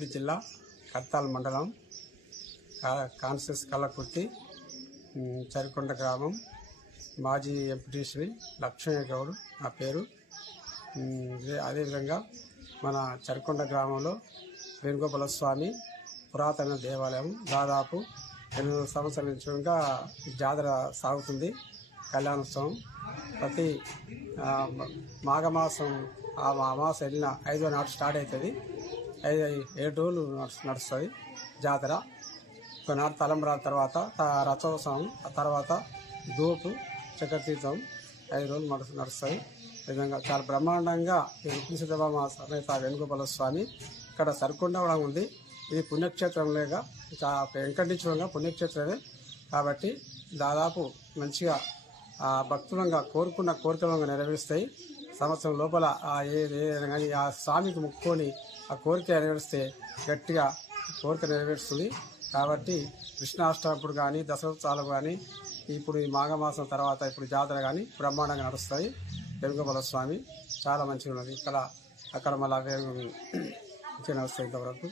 రంగారెడ్డి జిల్లా కర్తాల్ మండలం కాన్సెస్ కల్లకుర్తి చరికొండ గ్రామం. మాజీ ఎంపీటీసీ లక్ష్మయ్య గౌడ్ నా పేరు. అదేవిధంగా మన చరికొండ గ్రామంలో వేణుగోపాల స్వామి పురాతన దేవాలయం. దాదాపు 800 సంవత్సరాల నుంచి జాతర సాగుతుంది. కళ్యాణోత్సవం ప్రతి మాఘమాసం అమాస వెళ్ళిన 5వ నాడు స్టార్ట్ అవుతుంది. 7 రోజులు నడుస్తుంది జాతర. కొన్నాడు తలంబ్రాల తర్వాత రథోత్సవం, ఆ తర్వాత దూపు చక్రతీర్థం 5 రోజులు నడుస్తుంది. విధంగా చాలా బ్రహ్మాండంగా ఈ రుక్మిణి సత్యభామ సమేత వేణుగోపాల స్వామి ఇక్కడ సరికొండ కూడా ఉంది. ఇది పుణ్యక్షేత్రం లేక వెంకటేశ్వరంగా పుణ్యక్షేత్రమే కాబట్టి దాదాపు మంచిగా భక్తులంగా కోరుకున్న కోరికలంగా నెరవేరుస్తాయి. సంవత్సరం లోపల కానీ ఆ స్వామికి ముక్కొని ఆ కోరిక నెరవేరిస్తే గట్టిగా కోరిక నెరవేరుస్తుంది. కాబట్టి కృష్ణాష్టమి కానీ దసరోత్సవాలు కానీ ఇప్పుడు ఈ మాఘమాసం తర్వాత ఇప్పుడు జాతర కానీ బ్రహ్మాండంగా నడుస్తుంది. వేణుగోపాల స్వామి చాలా మంచిగా ఉన్నది. అక్కడ మళ్ళీ మంచిగా నడుస్తుంది ఇంతవరకు.